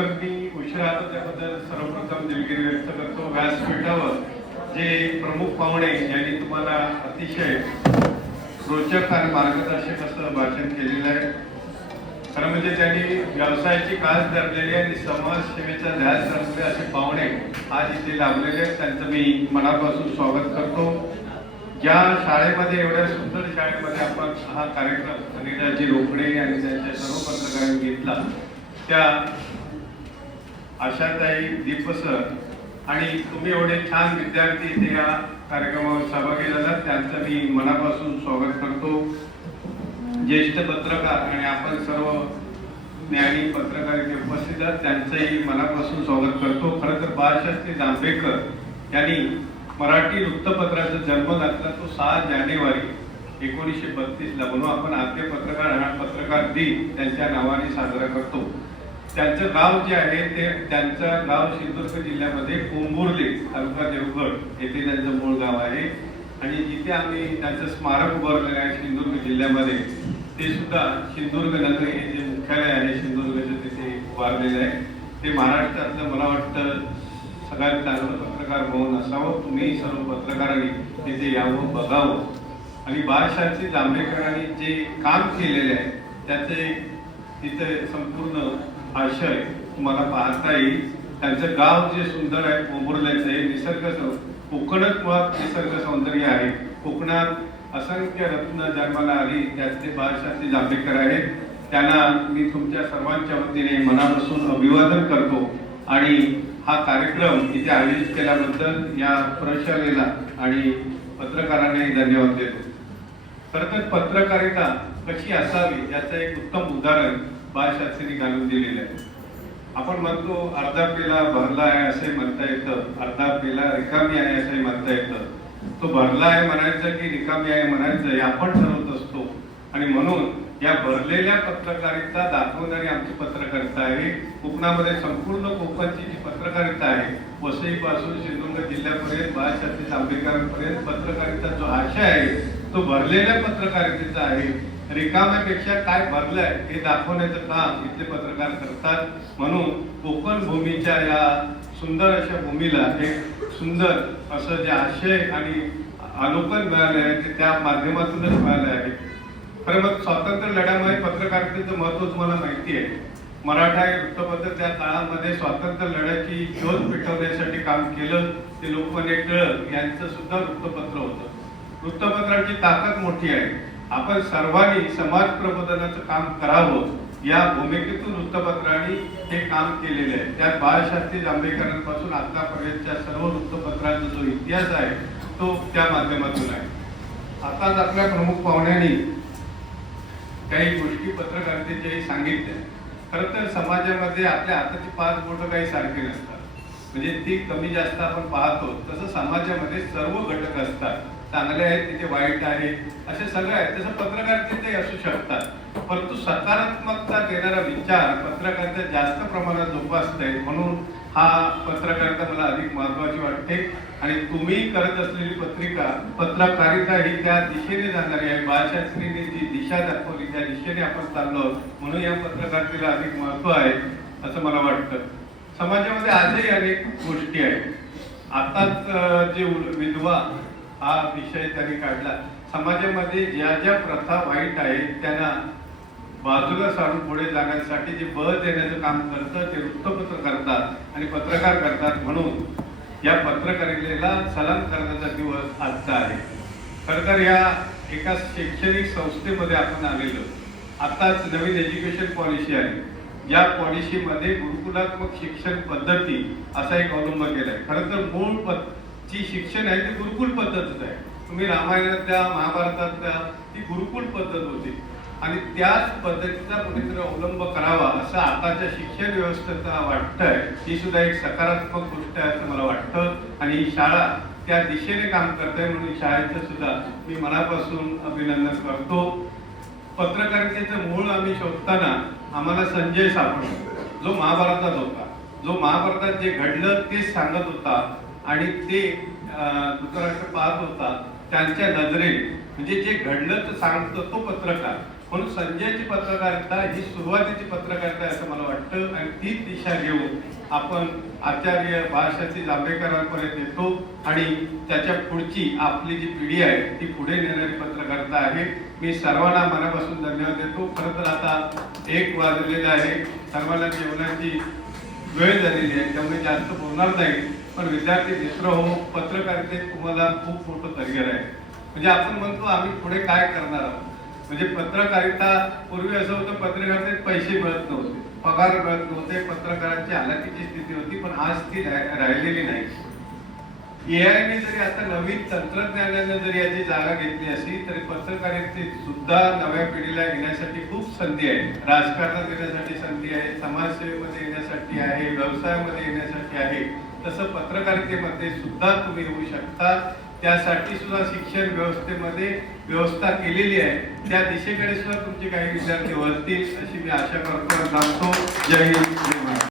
खरोखर मी उशिरा आलो त्याबद्दल सर्वप्रथम दिलगिरी व्यक्त करतो। व्यासपीठावर जे प्रमुख पाहुणे यांनी तुम्हाला अतिशय रोचक आणि मार्गदर्शक असं भाषण केलेलं आहे। खरं म्हणजे त्यांनी व्यवसायाची कास धरलेली आणि समाजसेवेचा ध्यास धरलेले असे पाहुणे आज इथे लाभलेले आहेत, त्यांचं मी मनापासून स्वागत करतो। ज्या शाळेमध्ये, एवढ्या सुंदर शाळेमध्ये आपण हा कार्यक्रम अनिताजी रोकडे आणि त्यांच्या सर्व पत्रकारांनी घेतला, त्या आशाताई दीपसर आणि तुम्ही एवढे छान विद्यार्थी इथे या कार्यक्रमावर सहभागी झालात, त्यांचं मी मनापासून स्वागत करतो। ज्येष्ठ पत्रकार आणि आपण सर्व ज्ञानी पत्रकार इथे उपस्थित आहात, त्यांचंही मनापासून स्वागत करतो। खरं तर बाळशास्त्री जांभेकर यांनी मराठी वृत्तपत्राचा जन्म घातला तो 6 जानेवारी 1932 ला, म्हणून आपण आद्य पत्रकार हा पत्रकार दिन त्यांच्या नावाने साजरा करतो। त्यांचं गाव जे आहे ते त्यांचं गाव सिंधुदुर्ग जिल्ह्यामध्ये कोंबुर्ले तालुका देवगड येथे त्यांचं मूळ गाव आहे आणि जिथे आम्ही त्यांचं स्मारक उभारलेलं आहे सिंधुदुर्ग जिल्ह्यामध्ये, ते सुद्धा सिंधुदुर्ग नगर हे जे मुख्यालय आहे सिंधुदुर्गचं तिथे उभारलेलं आहे। ते महाराष्ट्रातलं मला वाटतं सगळ्यात चांगलं पत्रकार भवन असावं। तुम्ही सर्व पत्रकारांनी तिथे यावं, बघावं आणि बाळशास्त्री जांभेकरांनी जे काम केलेले आहे त्याचे तिथे संपूर्ण आशय तुम्हाला पाहता येईल। त्यांचं गाव जे सुंदर आहे कोंबुर्ल्याचं हे निसर्ग कोकणात मुळात निसर्ग सौंदर्य आहे। कोकणात असंख्य रत्न जन्माला आली, त्यातले बाळशास्त्री जांभेकर आहेत। त्यांना मी तुमच्या सर्वांच्या वतीने मनापासून अभिवादन करतो आणि हा कार्यक्रम इथे आयोजित केल्याबद्दल या प्रशालेला आणि पत्रकारांना धन्यवाद देतो। खरं तर पत्रकारिता कशी असावी याचं एक उत्तम उदाहरण बाळशास्त्रींनी घालून दिलेलं आहे। आपण म्हणतो अर्धा पेला भरला आहे असे म्हणता येतं, अर्धा पेला रिकामी आहे असंही म्हणता येतं। तो भरला आहे म्हणायचं की रिकामी आहे म्हणायचं हे आपण ठरवत असतो आणि म्हणून या भरलेल्या पत्रकारिता दाखवणारी आमची पत्रकारिता आहे। कोकणामध्ये संपूर्ण कोकणची जी पत्रकारिता आहे, वसईपासून सिंधुदुर्ग जिल्ह्यापर्यंत बाळशास्त्री जांभेकरांपर्यंत पत्रकारिता जो आशय आहे तो भरलेल्या पत्रकारितेचा आहे। रिकाम्यापेक्षा काय भरलंय हे दाखवण्याचं काम इथले पत्रकार करतात। म्हणून कोकण भूमीच्या या सुंदर अशा भूमीला एक सुंदर असं जे आशय आणि अवलोकन मिळाले आहे ते त्या माध्यमातूनच मिळाले आहे। खरं मग स्वातंत्र्य लढ्यामध्ये पत्रकारितेचं महत्त्व तुम्हाला माहिती आहे। मराठा हे वृत्तपत्र त्या काळामध्ये स्वातंत्र्य लढ्याची ज्योत पेटवण्यासाठी काम केलं, ते लोकमान्य टिळक यांचं सुद्धा वृत्तपत्र होतं। वृत्तपत्राची ताकद मोठी आहे। आपण सर्वांनी समाज प्रबोधनाचं काम करावं या भूमिकेतून वृत्तपत्रांनी हे काम केलेले आहे। त्यात बाळशास्त्री जांभेकरांपासून आतापर्यंतच्या सर्व वृत्तपत्रांचा जो इतिहास आहे तो त्या माध्यमातून आहे। आताच आपल्या प्रमुख पाहुण्यांनी काही गोष्टी पत्रकारितेच्याही सांगितल्या। खरं तर समाजामध्ये आपल्या हाताची 5 बोटं काही सारखी नसतात, म्हणजे ती कमी जास्त आपण पाहतो, तसं समाजामध्ये सर्व घटक असतात। चांगले आहेत तिथे वाईट आहे असे सगळे आहेत, तसं पत्रकारितेतही असू शकतात। परंतु सकारात्मकता देणारा विचार पत्रकारिता जास्त प्रमाणात जोपासते, म्हणून हा पत्रकारिता मला अधिक महत्त्वाची वाटते आणि तुम्ही करत असलेली पत्रकारिता ही त्या दिशेने जाणारी आहे। बाळशास्त्रींनी जी दिशा दाखवली त्या दिशेने आपण चाललो, म्हणून या पत्रकारितेला अधिक महत्त्व आहे असं मला वाटतं। समाजामध्ये आजही अनेक गोष्टी आहेत। आताच जे विधवा हा विषय त्यांनी काढला, समाजामध्ये ज्या ज्या प्रथा वाईट आहेत त्यांना बाजूला सारून पुढे जाण्यासाठी जे बळ देण्याचं काम करतं ते वृत्तपत्र करतात आणि पत्रकार करतात। म्हणून या पत्रकारितेला सलाम करण्याचा दिवस आजचा आहे। खरं तर या एका शैक्षणिक संस्थेमध्ये आपण आलेलो, आताच नवीन एज्युकेशन पॉलिसी आली, या पॉलिसीमध्ये गुरुकुलात्मक शिक्षण पद्धती असा एक अवलंब केलाय। खरं तर मूळ जी शिक्षण आहे ती गुरुकुल पद्धतच आहे। तुम्ही रामायणातल्या महाभारतातल्या ती गुरुकुल पद्धत होती आणि त्याच पद्धतीचा कुठेतरी अवलंब करावा असं आताच्या शिक्षण व्यवस्थेला वाटतंय। ही सुद्धा एक सकारात्मक गोष्ट आहे असं मला वाटतं आणि ही शाळा त्या दिशेने काम करते, म्हणून शाळेचं सुद्धा मी मनापासून अभिनंदन करतो। पत्रकारितेचं मूळ आम्ही शोधताना आम्हाला संजय सापडला, जो महाभारतात होता, जो महाभारतात जे घडलं तेच सांगत होता आणि ते धृतराष्ट्र पाहत होता त्यांच्या नजरेने, म्हणजे जे घडलं तर सांगतो तो पत्रकार म्हणून संजयची पत्रकारिता ही सुरुवातीची पत्रकारिता आहे असं मला वाटतं आणि तीच दिशा घेऊन आपण आचार्य बाळशास्त्री जांभेकरांपर्यंत येतो आणि त्याच्या पुढची आपली जी पिढी आहे ती पुढे नेणारी पत्रकारिता आहे. मी सर्वांना मनापासून धन्यवाद देतो. खरं तर आता 1 वाजलेला आहे, सर्वांना जेवणाची वेळ झालेली आहे, त्यामुळे जास्त बोलणार नाही. पण विद्यार्थी मित्र हो, पत्रकारितेत तुम्हाला खूप मोठं करिअर आहे. म्हणजे आपण म्हणतो आम्ही पुढे काय करणार आहोत. म्हणजे पत्रकारिता पूर्वी असं होतं, पत्रकारितेत पैसे मिळत नव्हते, पगार मिळत नव्हते, पत्रकारांची हालाकीची स्थिती होती. पण आज ती राहिलेली नाही. एआयने जरी आता नवीन तंत्रज्ञानाने जरी याची जागा घेतली असली तरी पत्रकारितेत सुद्धा नव्या पिढीला येण्यासाठी खूप संधी आहे. राजकारणात येण्यासाठी संधी आहे, समाजसेवेमध्ये येण्यासाठी आहे, व्यवसायामध्ये येण्यासाठी आहे. तसं पत्रकारितेमध्ये सुद्धा तुम्ही येऊ शकता. त्यासाठी सुद्धा शिक्षण व्यवस्थेमध्ये व्यवस्था केलेली आहे. त्या दिशेकडे सुद्धा तुमचे काही विद्यार्थी वळतील अशी मी आशा करतो आणि सांगतो. जय हिंद.